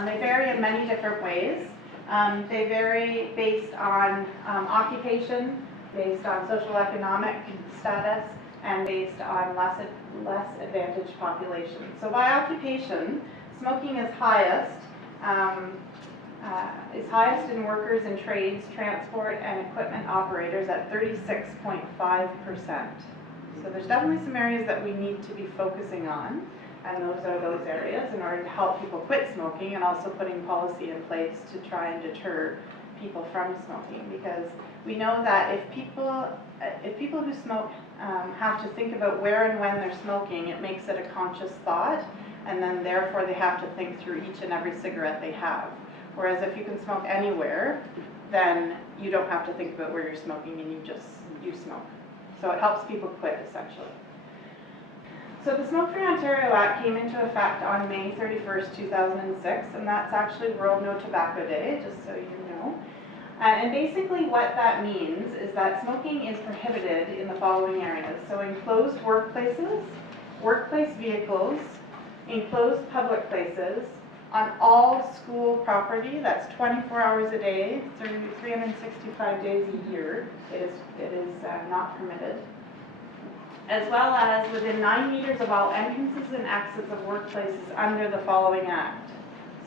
They vary in many different ways. They vary based on occupation, based on social economic status, and based on less advantaged populations. So by occupation, smoking is highest in workers in trades, transport, and equipment operators at 36.5%. So there's definitely some areas that we need to be focusing on, and those are those areas in order to help people quit smoking, and also putting policy in place to try and deter people from smoking, because we know that if people who smoke have to think about where and when they're smoking, it makes it a conscious thought, and then therefore they have to think through each and every cigarette they have. Whereas if you can smoke anywhere, then you don't have to think about where you're smoking, and you smoke. So it helps people quit, essentially. So the Smoke Free Ontario Act came into effect on May 31st, 2006, and that's actually World No Tobacco Day, just so you know. And basically what that means is that smoking is prohibited in the following areas. So enclosed workplaces, workplace vehicles, enclosed public places, on all school property, that's 24 hours a day, 365 days a year, it is not permitted. As well as within 9 meters of all entrances and exits of workplaces under the following act.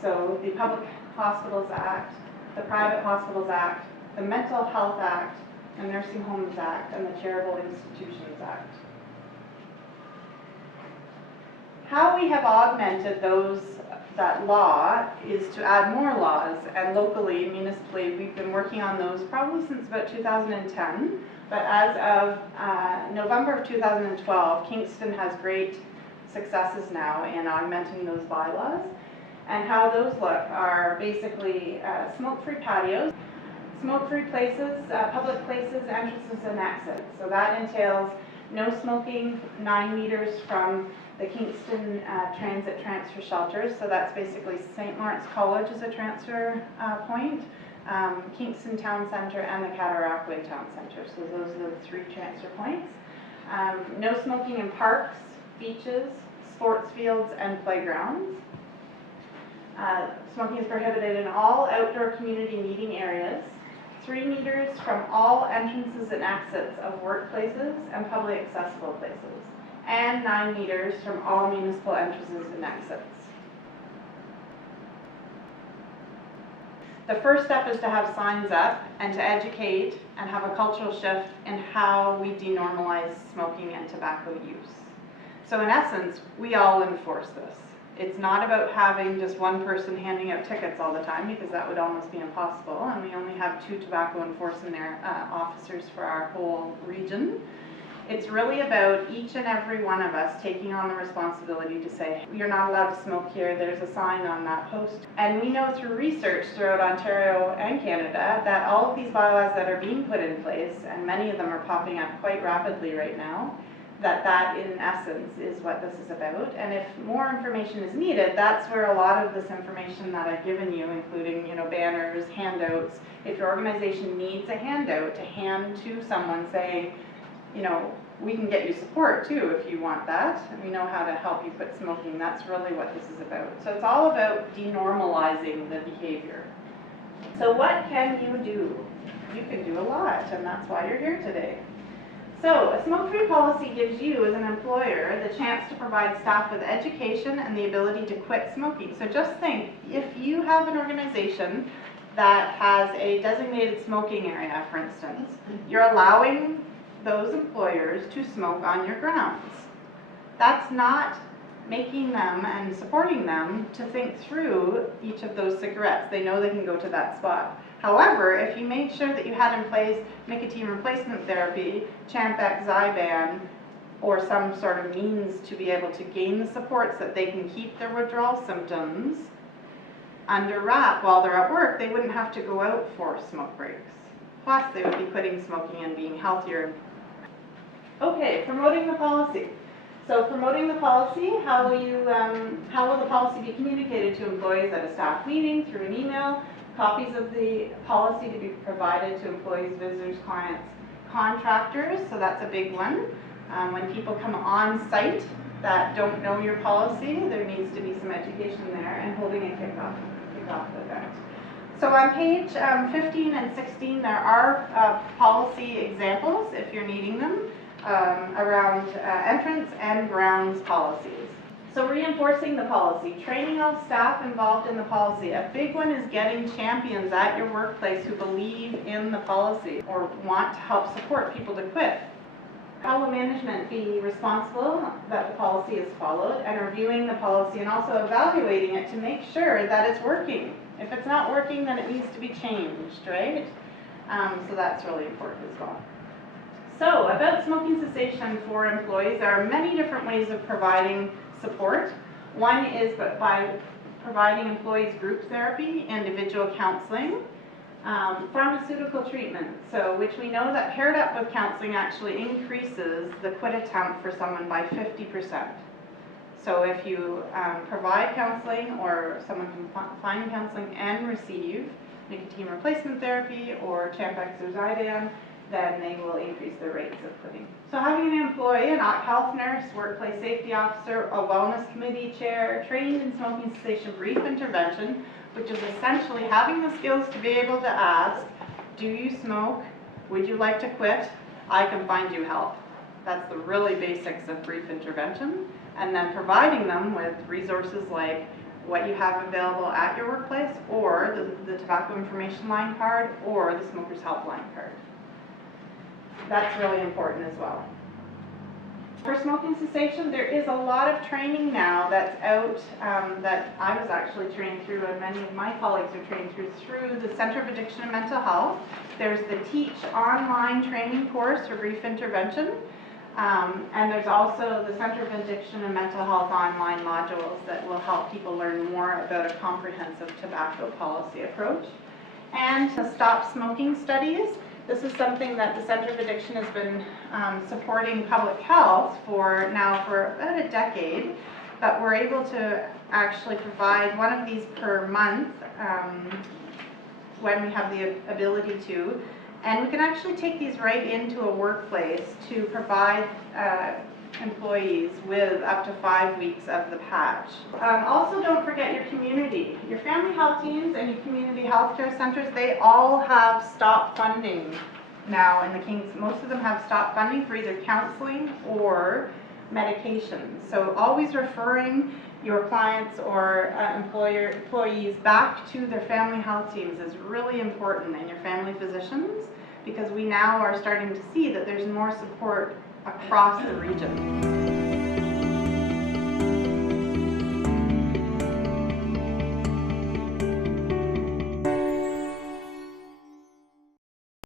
So the Public Hospitals Act, the Private Hospitals Act, the Mental Health Act, the Nursing Homes Act, and the Charitable Institutions Act. How we have augmented that law is to add more laws, and locally, municipally, we've been working on those probably since about 2010, but as of November of 2012, Kingston has great successes now in augmenting those bylaws. And how those look are basically smoke-free patios, smoke-free places, public places, entrances and exits. So that entails no smoking 9 meters from the Kingston Transit Transfer Shelters. So that's basically St. Lawrence College is a transfer point, Kingston Town Centre, and the Cataraqui Town Centre. So those are the 3 transfer points. No smoking in parks, beaches, sports fields, and playgrounds. Smoking is prohibited in all outdoor community meeting areas, 3 meters from all entrances and exits of workplaces and publicly accessible places, and 9 meters from all municipal entrances and exits. The first step is to have signs up and to educate and have a cultural shift in how we denormalize smoking and tobacco use. So in essence, we all enforce this. It's not about having just one person handing out tickets all the time, because that would almost be impossible, and we only have 2 tobacco enforcement officers for our whole region. It's really about each and every one of us taking on the responsibility to say, you're not allowed to smoke here, there's a sign on that post. And we know through research throughout Ontario and Canada that all of these bylaws that are being put in place, and many of them are popping up quite rapidly right now, that in essence is what this is about. And if more information is needed, that's where a lot of this information that I've given you, including banners, handouts, if your organization needs a handout to hand to someone saying, we can get you support too if you want that, and we know how to help you quit smoking. That's really what this is about. So it's all about denormalizing the behavior. So what can you do? You can do a lot, and that's why you're here today. So a smoke-free policy gives you, as an employer, the chance to provide staff with education and the ability to quit smoking. So just think, if you have an organization that has a designated smoking area, for instance, you're allowing those employers to smoke on your grounds. That's not making them and supporting them to think through each of those cigarettes. They know they can go to that spot. However, if you made sure that you had in place nicotine replacement therapy, Champix, Zyban, or some sort of means to be able to gain the supports that they can keep their withdrawal symptoms under wrap while they're at work, they wouldn't have to go out for smoke breaks. Plus, they would be quitting smoking and being healthier. Okay, promoting the policy. So promoting the policy, how will the policy be communicated to employees at a staff meeting, through an email? Copies of the policy to be provided to employees, visitors, clients, contractors, so that's a big one. When people come on site that don't know your policy, there needs to be some education there, and holding a kickoff. tobacco event. So on page 15 and 16, there are policy examples, if you're needing them, around entrance and grounds policies. So reinforcing the policy, training all staff involved in the policy. A big one is getting champions at your workplace who believe in the policy or want to help support people to quit. How will management be responsible that the policy is followed, and reviewing the policy and also evaluating it to make sure that it's working. If it's not working, then it needs to be changed, right? So that's really important as well. So about smoking cessation for employees, there are many different ways of providing support. One is by providing employees group therapy, individual counseling, pharmaceutical treatment, so which we know that paired up with counseling actually increases the quit attempt for someone by 50%. So if you provide counseling, or someone can find counseling and receive nicotine replacement therapy or Champexazide, then they will increase their rates of quitting. So having an employee, a health nurse, workplace safety officer, a wellness committee chair, trained in smoking cessation brief intervention, which is essentially having the skills to be able to ask, do you smoke? Would you like to quit? I can find you help. That's the really basics of brief intervention. And then providing them with resources like what you have available at your workplace, or the tobacco information line card, or the smokers helpline card. That's really important as well. For smoking cessation, there is a lot of training now that's out that I was actually trained through, and many of my colleagues are trained through the Center of Addiction and Mental Health. There's the Teach online training course for brief intervention, and there's also the Center of Addiction and Mental Health online modules that will help people learn more about a comprehensive tobacco policy approach. And the Stop Smoking studies. This is something that the Center of Addiction has been supporting public health for about a decade, but we're able to actually provide one of these per month when we have the ability to, and we can actually take these right into a workplace to provide employees with up to 5 weeks of the patch. Also, don't forget your community. Your family health teams and your community healthcare centers, they all have stop funding now in the Kings. Most of them have stop funding for either counseling or medications. So always referring your clients or employees back to their family health teams is really important, and your family physicians, because we now are starting to see that there's more support across the region.